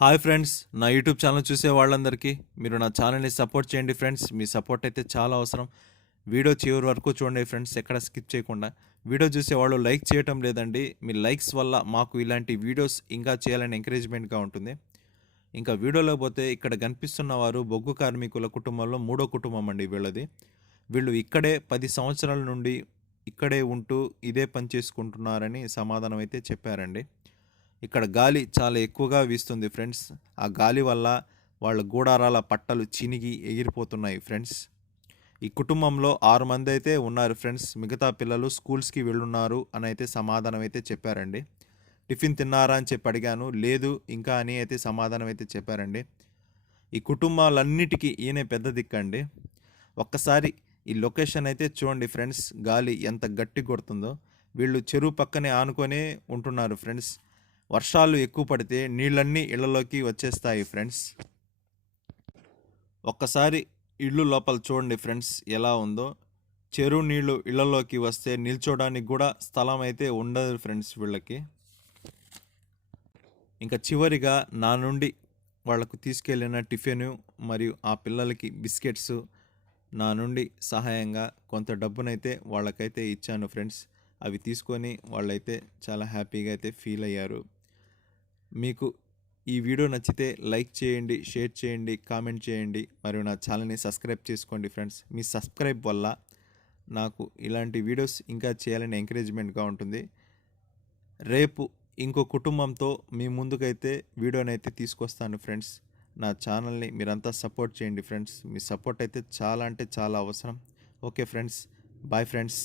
Hi friends, నా YouTube channel చూసే వాళ్ళందరికీ మీరు నా ఛానల్ని సపోర్ట్ చేయండి ఫ్రెండ్స్. మీ సపోర్ట్ అయితే చాలా అవసరం. వీడియో చివరి వరకు చూడండి ఫ్రెండ్స్, ఎక్కడ స్కిప్ చేయకుండా. వీడియో చూసే వాళ్ళు లైక్ చేయటం లేదండి. మీ లైక్స్ వల్ల మాకు ఇలాంటి వీడియోస్ ఇంకా చేయాలని ఎంకరేజ్మెంట్గా ఉంటుంది. ఇంకా వీడియోలో పోతే ఇక్కడ కనిపిస్తున్న వారు బొగ్గు కార్మికుల కుటుంబంలో మూడో కుటుంబం అండి వీళ్ళది. వీళ్ళు ఇక్కడే 10 సంవత్సరాల నుండి ఇక్కడే ఉంటూ ఇదే పని చేసుకుంటున్నారని సమాధానం అయితే చెప్పారండి. ఇక్కడ గాలి చాలా ఎక్కువగా వీస్తుంది ఫ్రెండ్స్. ఆ గాలి వల్ల వాళ్ళ గూడారాల పట్టలు చినిగి ఎగిరిపోతున్నాయి ఫ్రెండ్స్. ఈ కుటుంబంలో 6 మంది అయితే ఉన్నారు ఫ్రెండ్స్. మిగతా పిల్లలు స్కూల్స్కి వెళ్ళున్నారు అని అయితే సమాధానం అయితే చెప్పారండి. టిఫిన్ తిన్నారా అని చెప్పి అడిగాను. లేదు ఇంకా అని అయితే సమాధానం అయితే చెప్పారండి. ఈ కుటుంబాలన్నిటికీ ఈయనే పెద్ద దిక్కండి. ఒక్కసారి ఈ లొకేషన్ అయితే చూడండి ఫ్రెండ్స్, గాలి ఎంత గట్టి కొడుతుందో. వీళ్ళు చెరువు పక్కనే ఆనుకొనే ఉంటున్నారు ఫ్రెండ్స్. వర్షాలు ఎక్కువ పడితే నీళ్ళన్నీ ఇళ్లలోకి వచ్చేస్తాయి ఫ్రెండ్స్. ఒక్కసారి ఇల్లు లోపల చూడండి ఫ్రెండ్స్ ఎలా ఉందో. చెరువు నీళ్లు ఇళ్లలోకి వస్తే నిల్చోడానికి కూడా స్థలం అయితే ఉండదు ఫ్రెండ్స్ వీళ్ళకి. ఇంకా చివరిగా నా నుండి వాళ్లకు తీసుకెళ్ళిన టిఫిన్ మరియు ఆ పిల్లలకి బిస్కెట్స్ నా నుండి సహాయంగా కొంత డబ్బునైతే వాళ్ళకైతే ఇచ్చాను ఫ్రెండ్స్. అవి తీసుకొని వాళ్ళైతే చాలా హ్యాపీగా అయితే ఫీల్ అయ్యారు. మీకు ఈ వీడియో నచ్చితే లైక్ చేయండి, షేర్ చేయండి, కామెంట్ చేయండి మరియు నా ఛానల్ని సబ్స్క్రైబ్ చేసుకోండి ఫ్రెండ్స్. మీ సబ్స్క్రైబ్ వల్ల నాకు ఇలాంటి వీడియోస్ ఇంకా చేయాలని ఎంకరేజ్మెంట్గా ఉంటుంది. రేపు ఇంకో కుటుంబంతో మీ ముందుకైతే వీడియోనైతే తీసుకొస్తాను ఫ్రెండ్స్. నా ఛానల్ని మీరంతా సపోర్ట్ చేయండి ఫ్రెండ్స్. మీ సపోర్ట్ అయితే చాలా అంటే చాలా అవసరం. Okay friends, bye friends.